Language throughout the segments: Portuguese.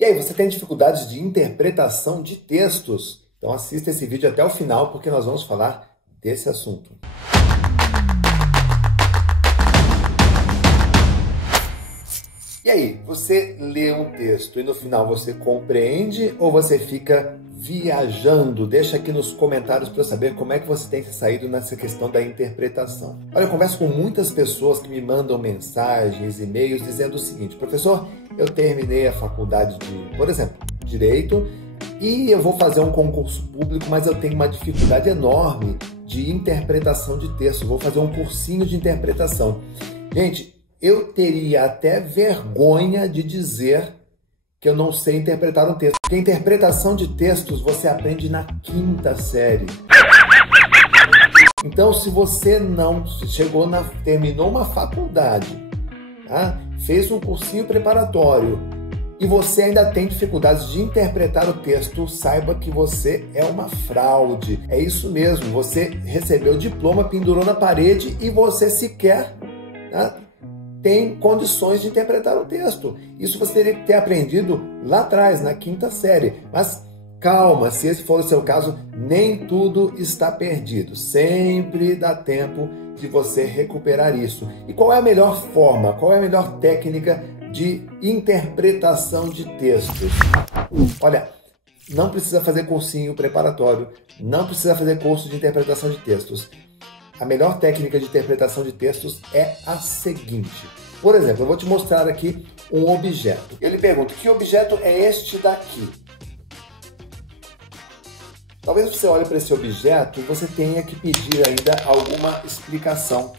E aí, você tem dificuldades de interpretação de textos? Então assista esse vídeo até o final, porque nós vamos falar desse assunto. E aí, você lê um texto e no final você compreende ou você fica viajando? Deixa aqui nos comentários para eu saber como é que você tem se saído nessa questão da interpretação. Olha, eu converso com muitas pessoas que me mandam mensagens, e-mails dizendo o seguinte: professor, eu terminei a faculdade de, por exemplo, Direito e eu vou fazer um concurso público, mas eu tenho uma dificuldade enorme de interpretação de texto. Vou fazer um cursinho de interpretação. Gente, eu teria até vergonha de dizer que eu não sei interpretar um texto. Porque interpretação de textos você aprende na 5ª série. Então, se você não terminou uma faculdade, tá? Fez um cursinho preparatório e você ainda tem dificuldades de interpretar o texto, saiba que você é uma fraude. É isso mesmo, você recebeu o diploma, pendurou na parede e você sequer, tá, tem condições de interpretar o texto. Isso você teria que ter aprendido lá atrás, na 5ª série. Mas calma, se esse for o seu caso, nem tudo está perdido. Sempre dá tempo de você recuperar isso. E qual é a melhor forma, qual é a melhor técnica de interpretação de textos? Olha, não precisa fazer cursinho preparatório, não precisa fazer curso de interpretação de textos. A melhor técnica de interpretação de textos é a seguinte. Por exemplo, eu vou te mostrar aqui um objeto. Eu lhe pergunto, que objeto é este daqui? Talvez você olhe para esse objeto e você tenha que pedir ainda alguma explicação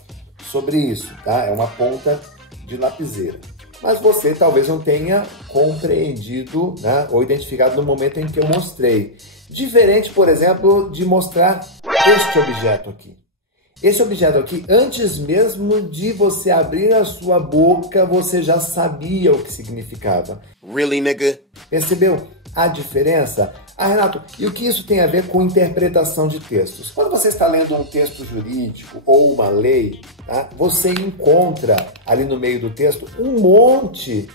sobre isso, tá? É uma ponta de lapiseira. Mas você talvez não tenha compreendido, né, ou identificado no momento em que eu mostrei. Diferente, por exemplo, de mostrar este objeto aqui. Esse objeto aqui, antes mesmo de você abrir a sua boca, você já sabia o que significava. Really, nigga? Percebeu a diferença? Ah, Renato, e o que isso tem a ver com interpretação de textos? Quando você está lendo um texto jurídico ou uma lei, tá, você encontra ali no meio do texto um monte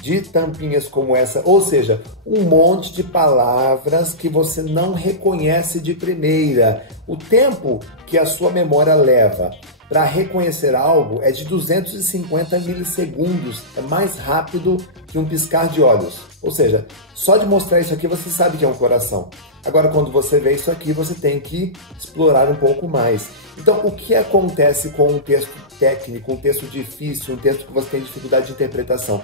de tampinhas como essa, ou seja, um monte de palavras que você não reconhece de primeira. O tempo que a sua memória leva para reconhecer algo é de 250 milissegundos, é mais rápido que um piscar de olhos. Ou seja, só de mostrar isso aqui você sabe que é um coração. Agora, quando você vê isso aqui, você tem que explorar um pouco mais. Então, o que acontece com um texto técnico, um texto difícil, um texto que você tem dificuldade de interpretação?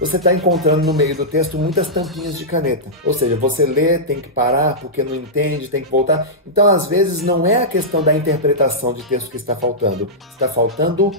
Você está encontrando no meio do texto muitas tampinhas de caneta. Ou seja, você lê, tem que parar porque não entende, tem que voltar. Então, às vezes, não é a questão da interpretação de texto que está faltando. Está faltando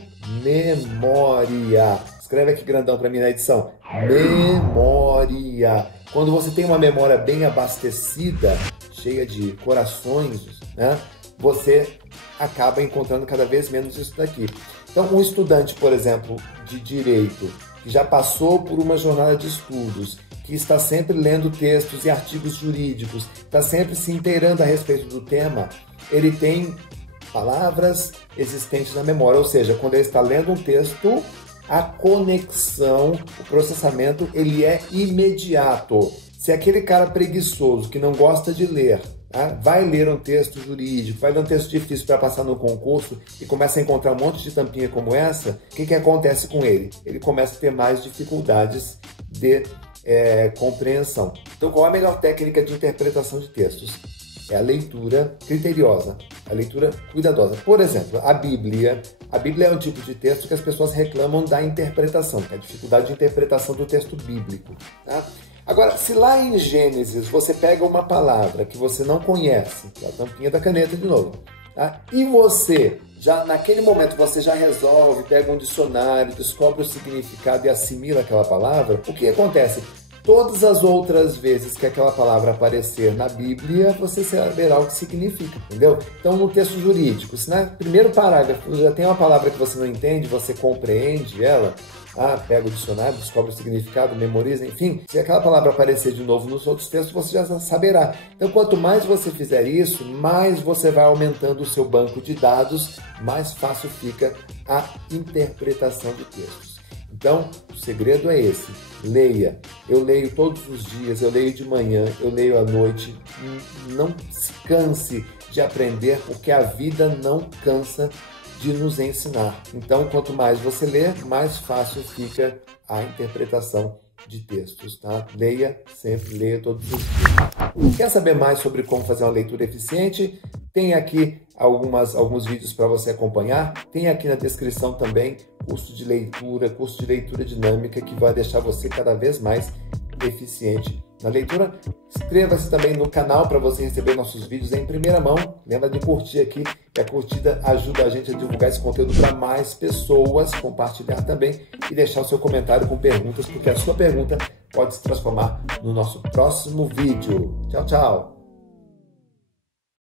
memória. Escreve aqui grandão para mim na edição. Memória. Quando você tem uma memória bem abastecida, cheia de corações, né, você acaba encontrando cada vez menos isso daqui. Então, um estudante, por exemplo, de direito, que já passou por uma jornada de estudos, que está sempre lendo textos e artigos jurídicos, está sempre se inteirando a respeito do tema, ele tem palavras existentes na memória. Ou seja, quando ele está lendo um texto, a conexão, o processamento, ele é imediato. Se aquele cara preguiçoso que não gosta de ler, vai ler um texto jurídico, vai ler um texto difícil para passar no concurso e começa a encontrar um monte de tampinha como essa, o que acontece com ele? Ele começa a ter mais dificuldades de compreensão. Então, qual é a melhor técnica de interpretação de textos? É a leitura criteriosa, a leitura cuidadosa. Por exemplo, a Bíblia é um tipo de texto que as pessoas reclamam da interpretação, a dificuldade de interpretação do texto bíblico, tá? Agora, se lá em Gênesis você pega uma palavra que você não conhece, a tampinha da caneta de novo, tá? E você, já naquele momento, você já resolve, pega um dicionário, descobre o significado e assimila aquela palavra, o que acontece? Todas as outras vezes que aquela palavra aparecer na Bíblia, você saberá o que significa, entendeu? Então, no texto jurídico, se no primeiro parágrafo já tem uma palavra que você não entende, você compreende ela, pega o dicionário, descobre o significado, memoriza, enfim. Se aquela palavra aparecer de novo nos outros textos, você já saberá. Então, quanto mais você fizer isso, mais você vai aumentando o seu banco de dados, mais fácil fica a interpretação de textos. Então, o segredo é esse. leia. Eu leio todos os dias, eu leio de manhã, eu leio à noite. Não se canse de aprender, porque a vida não cansa de nos ensinar. Então, quanto mais você lê, mais fácil fica a interpretação de textos, tá? Leia sempre, leia todos os dias. Quer saber mais sobre como fazer uma leitura eficiente? Tem aqui alguns vídeos para você acompanhar. Tem aqui na descrição também curso de leitura dinâmica, que vai deixar você cada vez mais eficiente na leitura. Inscreva-se também no canal para você receber nossos vídeos em primeira mão. Lembra de curtir aqui, que a curtida ajuda a gente a divulgar esse conteúdo para mais pessoas, compartilhar também e deixar o seu comentário com perguntas, porque a sua pergunta pode se transformar no nosso próximo vídeo. Tchau, tchau!